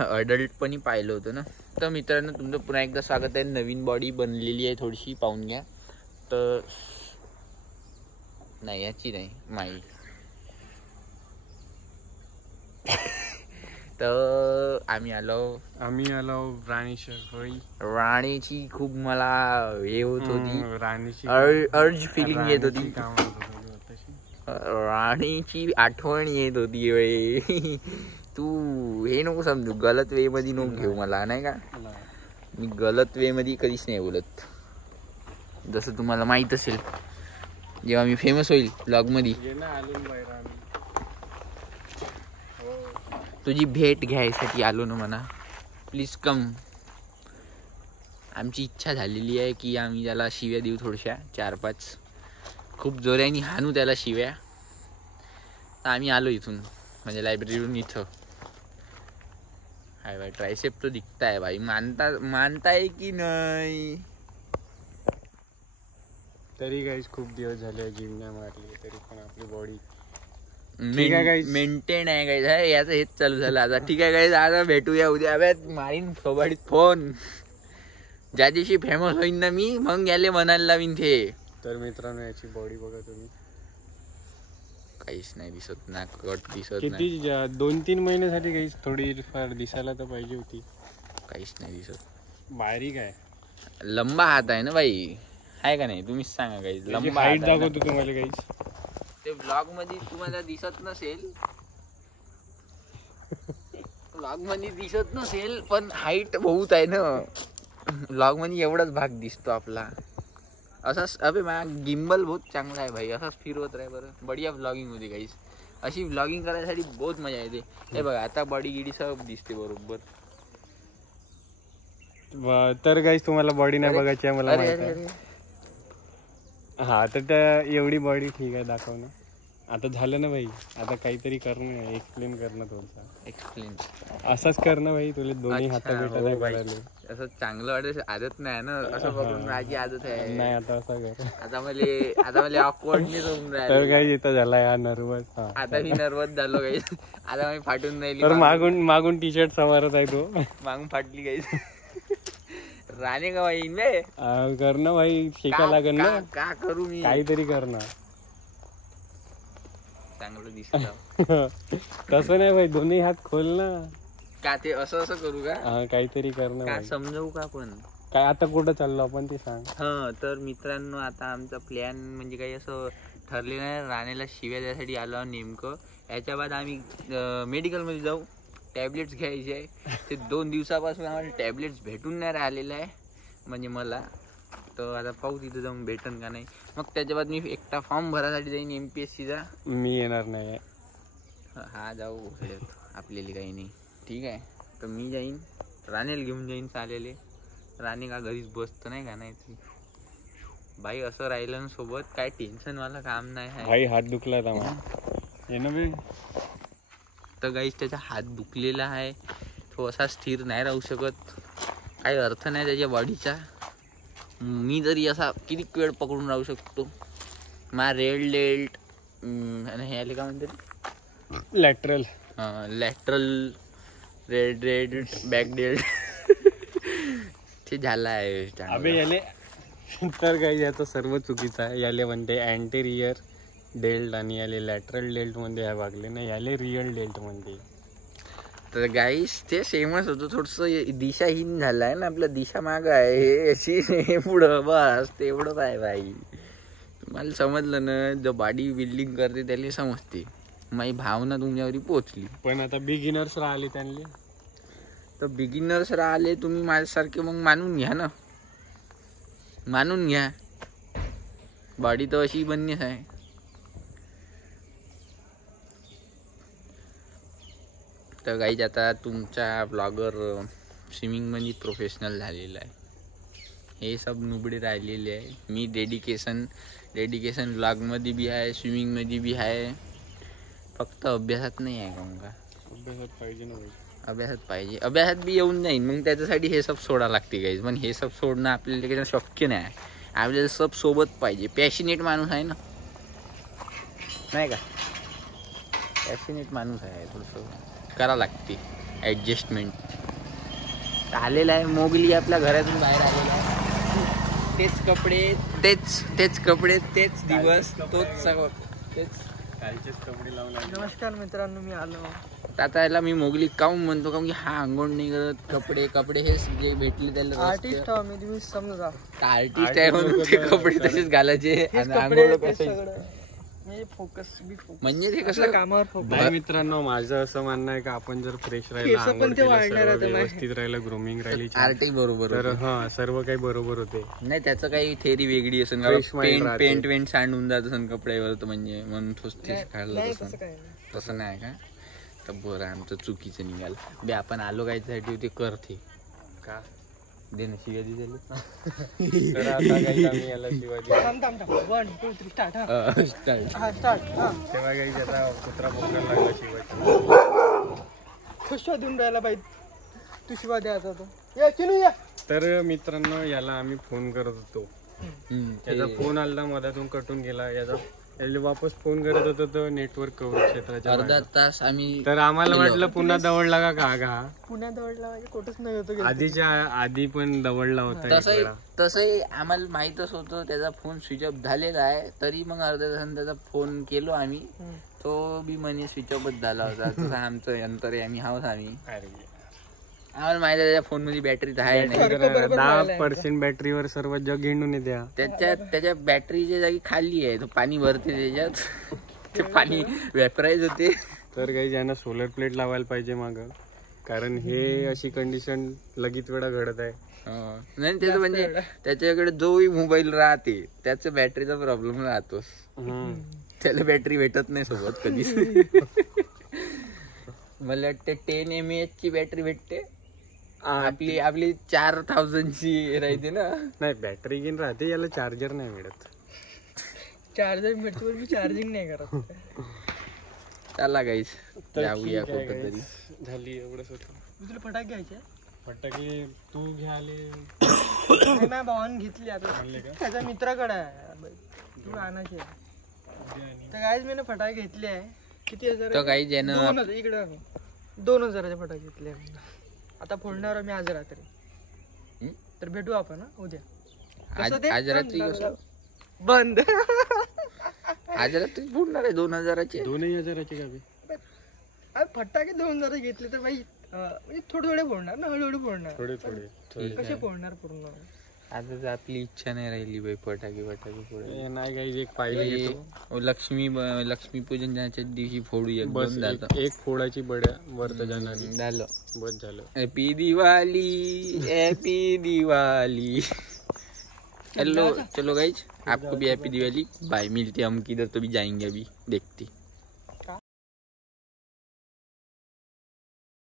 अडल्टपणी पाहिलं होतं ना. तर मित्रांनो तुमचं पुन्हा एकदा स्वागत आहे. नवीन बॉडी बनलेली आहे, थोडीशी पाहून घ्या. तर नाही याची नाही माई. तर आम्ही आलो राणीची खूप मला हे होत होती, राणीची अर्ज फिलिंग येत होती, राणीची आठवण येत होती. तू हे नको समजू, गलत वे मध्ये नको घेऊ मला, नाही का. मी गलत वे मध्ये कधीच नाही बोलत. जसं तुम्हाला माहित असेल, जेव्हा मी फेमस होईल ब्लॉग मध्ये तुझी भेट घ्यायसाठी आलो ना म्हणा. Please come. आमची इच्छा झालेली आहे की आम्ही त्याला शिव्या देऊ, थोड्याशा 4-5 खूप जोऱ्याने हाणू त्याला शिव्या. तर आम्ही आलो इथून, म्हणजे लायब्ररीवरून इथं. हाय भाई, ट्रायसेप तो दिखता है भाई. मानताय की नाही. तरी गाईज खूप दिवस झाले जिम नाही मारली, तरी पण आपली बॉडी मेंटेन आहे गाईज. याचं हेच चालू झालं आता. ठीक आहे गाईज, आता भेटूया उद्या. मारीन सोबाडीत फोन. ज्या दिवशी फेमस होईन ना मी, मग याले म्हणायला लावीन ते. तर मित्रांनो याची बॉडी बघा तुम्ही, काहीच नाही दिसत ना, कट दिसत किती 2-3 महिन्यासाठी काही थोडी फार दिसायला तर पाहिजे होती. काहीच नाही दिसत. बारीक आहे, लंबा हात आहे ना बाई, आहे का नाही. तुम्हीच सांगा काही. लंबा हाईट दाखवतो तुम्हाला काही. ते ब्लॉग मध्ये तुम्हाला दिसत नसेल, ब्लॉग मध्ये दिसत नसेल, पण हाईट बहुत आहे ना. ब्लॉग मध्ये एवढाच भाग दिसतो आपला. असाच अबे माझा गिम्बल बहुत चांगला आहे भाई, असाच फिरवत राहा बरं. बढिया ब्लॉगिंग होती गाईस. अशी ब्लॉगिंग करायसाठी बहुत मजा येते. हे बघा आता बॉडी गिडी सब दिसते बरोबर. तर गाईस तुम्हाला बॉडी नाही बघायची आहे मला माहिती आहे. हा तर त्या एवढी बॉडी ठीक आहे दाखवणं. आता झालं ना भाई, आता काहीतरी करणं, एक्सप्लेन करणं थोडंसं. एक्सप्लेन असंच करणं भाई, तुला दोन्ही हात भेटत आहे. असं चांगलं वाटत, आदत नाही ना असं बघून. माझी आदत आहे नाही आता असं कर. आता मला ऑकवर्डनेस होऊन राहिलं. तर काही इथं झाला या नर्वस. आता मी नर्वस झालो काही. आता मी फाटून राहिली. तर मागून टी शर्ट समारत आहे तो, मागून फाटली काही. राणे का भाई करणं भाई, शिकायला लागेल ना. का करू मी, काहीतरी करणं. चांगलं दिसतं तसं नाही भाई, दोन्ही हात खोल ना. का ते असं करू का. काहीतरी करणं का समजवू का. पण काय आता कुठं चाललो आपण ते सांग. तर मित्रांनो आता आमचा प्लॅन म्हणजे काही असं ठरलेलं नाही. राणेला शिव्या द्यायसाठी आलो नेमकं. याच्या बाद आम्ही मेडिकलमध्ये जाऊ, टॅबलेट्स घ्यायचे आहे. ते 2 दिवसापासून आम्हाला टॅबलेट्स भेटून नाही राहिलेलं आहे, म्हणजे मला. तर आता पाहू तिथं जाऊन भेटन का नाही. मग त्याच्या बाद मी एकटा फॉर्म भरायसाठी जाईन MPSCचा. मी येणार नाही. हा जाऊ, आपल्याला काही नाही. ठीक आहे, तर मी जाईन, राणेला घेऊन जाईन. चालेल. राणे का घरीच बसतं नाही का. नाही बाई असं राहिलं ना सोबत, काय टेन्शन वाला काम नाही भाई. हात दुखला तर गाईस त्याचा हात दुखलेला आहे, तो असा स्थिर नाही राहू शकत. काही अर्थ नाही त्याच्या बॉडीचा. मी तरी असा किती वेळ पकडून राहू शकतो. मा रेड डेल्ट हे आले का म्हणतात, लॅटरल रेड बॅक डेल्ट ते झालं आहे. अबे याले तर काही याचं सर्व चुकीचं आहे. याले म्हणते अँटेरियर डेल्ट आणि याले लॅटरल डेल्ट मध्ये ह्या भागले ना, याले रिअल डेल्ट म्हणते. तर गाईस ते सेमच होतं, थोडंसं दिशाहीन झालं आहे ना. आपलं दिशा माग आहे, अशी पुढं, बस तेवढंच आहे भाई. तुम्हाला समजलं ना, जो बॉडी बिल्डिंग करते त्याला समजते. माझी भावना तुमच्यावरी पोचली. पण आता बिगिनर्स राहिले त्यांनी, तर बिगिनर्स राहिले तुम्ही माझ्यासारखे, मग मानून घ्या ना, मानून घ्या. बॉडी तर अशी बनणीच आहे. तर गाईज आता तुमचा ब्लॉगर स्विमिंगमध्ये प्रोफेशनल झालेला आहे. हे सब नुबडे राहिलेले आहे. मी डेडिकेशन ब्लॉगमध्ये बी आहे, स्विमिंगमध्ये बी आहे. फक्त अभ्यासात नाही आहे. का अभ्यासात पाहिजे ना भाई, अभ्यासात बी येऊन जाईन. मग त्याच्यासाठी हे सब सोडा लागते गाईज. पण हे सब सोडणं आपल्याला शक्य नाही आहे. आपल्याला सब सोबत पाहिजे. पॅशनेट माणूस आहे ना, नाही का. पॅशनेट माणूस आहे, थोडंसं करा लागते. ऍडजस्टमेंट आलेला आहे. मोगली आपल्या घरातून बाहेर आलेला आहे. तेच कपडे, तेच कपडे, तेच दिवस, तोच सगळं, तेच कालचेच कपडे लावून आले. नमस्कार मित्रांनो, मी आलो. आता याला मी मोगली काऊन म्हणतो, कारण की हा अंघोळ नाही करत. कपडे हे जे भेटले त्याला आर्टिस्ट आहो मी, तुम्ही समजा. आर्टिस्ट आहे म्हणून ते कपडे तसेच घालायचे हेच आणि कपडे अंघोळ ते कसे. सगळं. मी फोकस म्हणजे ते आपल्या कसं कामावर फोकस. बाय मित्रांनो, माझं असं म्हणणं आहे की आपण जर फ्रेश केस राहिला, पण आंघोळ ते केलं, वाढणार सर्व आता माझे. व्यवस्थित राहिलं, ग्रूमिंग राहिली छान, आर्टिस्ट बरोबर तर होते. हा सर्व काही बरोबर होते. नाही त्याचं काही थेरी वेगळी असेल, Fresh mind राहते. पेंट सांडून जात असेल कपड्यावर, तर म्हणजे म्हणून थोस काढलं नाही तसं तसं काय नाही. तसं नाही का. तर बरं, आमचं चुकीचं निघाल बे. आपण आलो कायच्यासाठी होते करते का दे ना शिव्या दिली. तर आता काही आम्ही याला शिवाजी थांब 1 2 3 स्टार्ट. हा स्टार्ट. हा तेव्हा काही त्याचा कुत्रा पकडायला लागला शिवाजी. खुशवा देऊन राहिला बाई. तू शिवा द्या आता तो. या चिनू या. तर मित्रांनो, याला आम्ही फोन करत होतो. त्याचा फोन आला, मधातून कटून गेला. याला वापस फोन करत होतो, तो नेटवर्क कव्हर क्षेत्राच्या अर्धा बाहेर. तास आम्ही तर आम्हाला वाटलं पुन्हा दवडला का हा पुण्यात दवडला म्हणजे कुठंच नाही होतो. आधीच्या आधी पण दवडला होता एक वेळा. तसंही आम्हाला माहीतच होतं त्याचा फोन स्विच ऑफ झालेला आहे. तरी मग अर्ध्या तासाने त्याचा फोन केलो आम्ही, तो बी म्हणे स्विच ऑफच झाला होता. तसं आमचं यंत्र आहे, आम्ही हाऊस आम्ही. आम्हाला माहिती आहे त्याच्या फोन मध्ये बॅटरी आहे नाही. 10% बॅटरीवर सर्व जग हिंडून येते. त्याच्या बॅटरीच्या जागी खाली आहे, तो पाणी भरते त्याच्यात. ते पाणी वेपराईज होते. तर काही ज्यांना सोलर प्लेट लावायला पाहिजे माग, कारण हे अशी कंडिशन लगेच वेळा घडत आहे. नाही त्याचं म्हणजे त्याच्याकडे जोही मोबाईल राहते त्याचा बॅटरीचा प्रॉब्लेम राहतोच. त्याला बॅटरी भेटत नाही सोबत कधीच. मला वाटते 10 mAh ची बॅटरी भेटते. आपली 4000 ची राहते ना. नाही, बॅटरी घेऊन राहते, याला चार्जर नाही मिळत. चार्जर मिळतो, मी चार्जिंग नाही करत. चला गाईस, जाऊया कुठेतरी. झाली एवढंच होतं. तुला फटाके घ्यायचे? फटाके तू घ्याले? माझ्या भावाने घेतली आता. त्याच्या मित्राकडे आहे, तू आणायचे. तर गाईज मी फटाके घेतले आहे. किती हजार? तर काही जण 2000. इकडे 2000चे फटाके घेतले. आता फोडणार आम्ही आज रात्री. तर भेटू आपण उद्या. आज रात्री बंद. आज रात्री फोडणार आहे 2000चे. 2000चे का? फटाके 2000 घेतले तर बाई म्हणजे थोडे फोडणार ना, हळूहळू फोडणार. थोडे कसे फोडणार पूर्ण? आता आपली इच्छा नाही राहिली बाई फटाके फोडायची. नाही काही एक पाहिजे. लक्ष्मी पूजनाच्या दिवशी फोडू बस एक फोडाची बड्या वरत जाणारी झालं. बस झालं. हॅपी दिवाली. हेलो चलो गाइज, आपको भी हैप्पी दिवाली. बाय, मिलते हम किधर तो भी जाएंगे, अभी देखते.